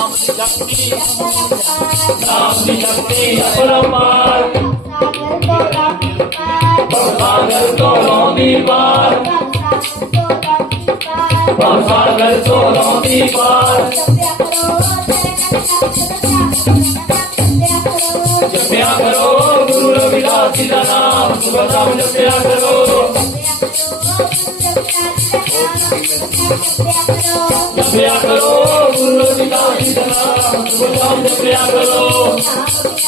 राम शक्ति राम शक्ति अपरपार सागर तो रोमी पार सागर तो रोमी पार जप्या करो गुरु रविदास जी का नाम सुबह जप्या करो जप्या करो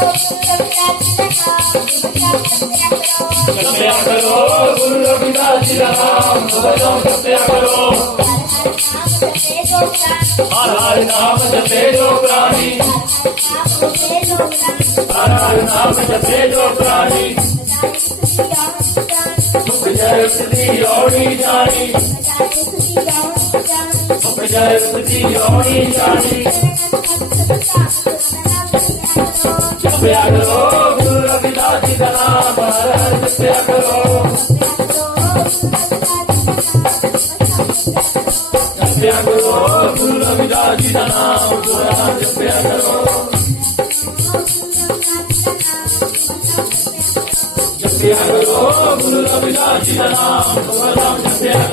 ਕਰੋ ਗੁਰੂ ਰਵਿਦਾਸ ਜੀ ਦਾ ਨਾਮ ਮਹਾਰਾਜ ਜਪਿਆ ਕਰੋ ਜਪਿਆ ਕਰੋ ਗੁਰੂ ਰਵਿਦਾਸ ਜੀ ਦਾ ਨਾਮ ਸੁਬਹ ਸ਼ਾਮ ਜਪਿਆ ਕਰੋ ਹਰ ਹਰ ਨਾਮ ਜਪੇ ਜੋ ਪ੍ਰਾਣੀ ਹਰ ਹਰ ਨਾਮ ਜਪੇ ਜਪਿਆ ਕਰੋ, ਗੁਰੂ ਰਵਿਦਾਸ ਜੀ ਦਾ ਨਾਮ ਜਪਿਆ ਕਰੋ। ਜਪਿਆ ਕਰੋ, ਗੁਰੂ ਰਵਿਦਾਸ ਜੀ ਦਾ ਨਾਮ ਜਪਿਆ ਕਰੋ। ਜਪਿਆ ਕਰੋ, ਗੁਰੂ ਰਵਿਦਾਸ ਜੀ ਦਾ ਨਾਮ ਜਪਿਆ ਕਰੋ।